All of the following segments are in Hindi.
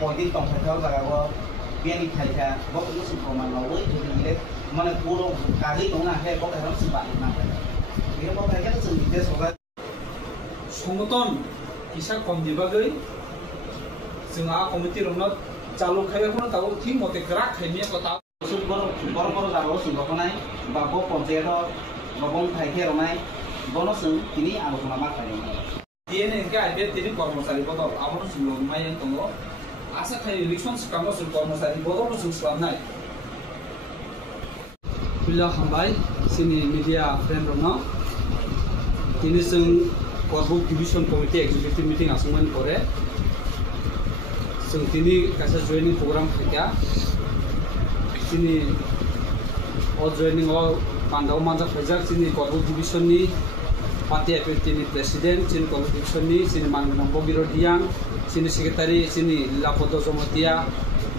Pointing tổng thể theo là viên thầy cả có cái sự của mình nói thì đấy mà là cua đâu cả cái tổng là hay có cái đó sự bạn nào thì có cái sự gì thế rồi সংগঠন হিসাব কম দিবাগৈ जोंहा कमिटि रंनो चालु खायखौनो दाबो थि मते ग्रा खायनि কথা बड़ बड़ जाबो संगठनाय बा ब पन्चायत गबं थाइखे रनाय बनसों तिनि आलोचना मा खायनि दिएने के आइबे तिनि कर्मचारी बदल आबो सुनो मायन दङ आसा खाय इलेक्शन सिगाङाव जों कर्मचारी बदल जों खालामनाय बिला हामबाय जोंनि मिडिया फ्रेन्ड रंनो दिनै जों Korbuk Division Committee Executive Meeting asungman kore, sing tini kasa joining program kita, sini all joining all pandau manja fajar sini Korbuk Division ni, parti APP tini President, sini Korbuk Division ni, sini Mangnam Bogirodiang, sini Secretary, sini Lapoto Zomotia,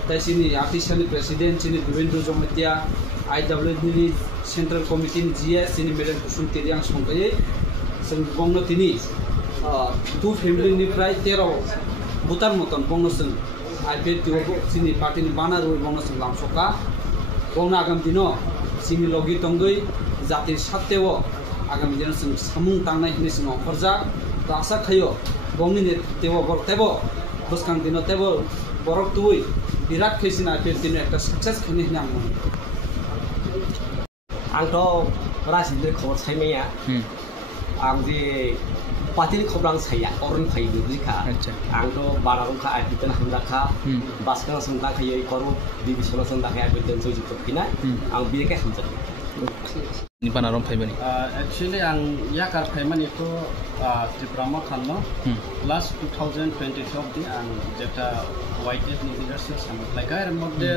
tai sini Artisan President, sini Dubendro Zomotia, IW ni Central Committee GS, sini Medan Kusum Tiriang Songkai. जों बंनो तिनि टू फैमिली निफ्राय 13 भुटान मतन बंनो जों आइपी टिओ सिनि पार्टीनि बानार बंनो जों लामसका बंनो आगाम दिनो सिनि लगी तंगै जाति सातेव आगाम दिनो जों सामुं तांनाय हिनि जों अखरजा आसा खायो बंनि नेतेव बरतेव बसखां दिनो तेव बरक तुइ बिराट खैसिन आइपी तिनि एकटा सक्सेस खनि हिनि आंथ' रासिदनि खबर सायनाया आं जे पार्टी खबरां साया अरन फाइबो बिखा आंथ' बारारंखा आइपिटन हामदाखा बासखा संदा खायै करू डिविजन संदा खायै आइपिटन जोजित फिना आं बिके हामजा नि बानारं फाइबनि एक्चुअली आं या कार फाइमानि तो त्रिपुरामा खानो लास्ट 2022 दि आं जेटा वाइटेड नि लिडारशिप सामलायगा आरो मध्य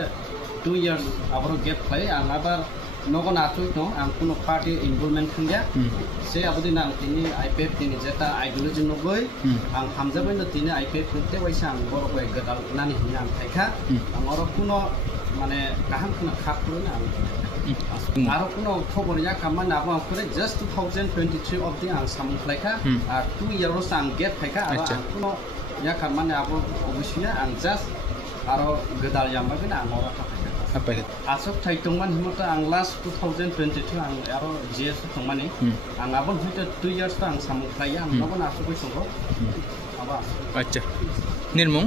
2 इयार्स आबरो गेप फाइ आं आबार नगन आथुइ दं आं कुनो पार्टी इनभल्वमेन्ट खंया से आबदि नां तिनि आइपीएफ तिनि जेता आइडियोलॉजी नगै आं हामजाबाय न तिनि आइपीएफ खंते वाइसा आं बर गय गदाल नानि हिना आं थाइखा आं अर कुनो माने गाहाम कुनो खापुन आं आरो कुनो खबर या कामा नाबो आं करे जस्ट 2023 अफ दि आं सामख्लायखा 2 इयार्स आं गेप फाइखा आरो आं कुनो या कामा नाबो अबश्य आं जस्ट आरो गदाल यामागन आं अर आसब थाइतंमान हिमता आं लास्ट 2022 आं आरो जीएस थंमानि आं आबन हिता 2 इयार्स आं सामख्लाया आं नगन आसबै संग आबा अच्छा निर्मं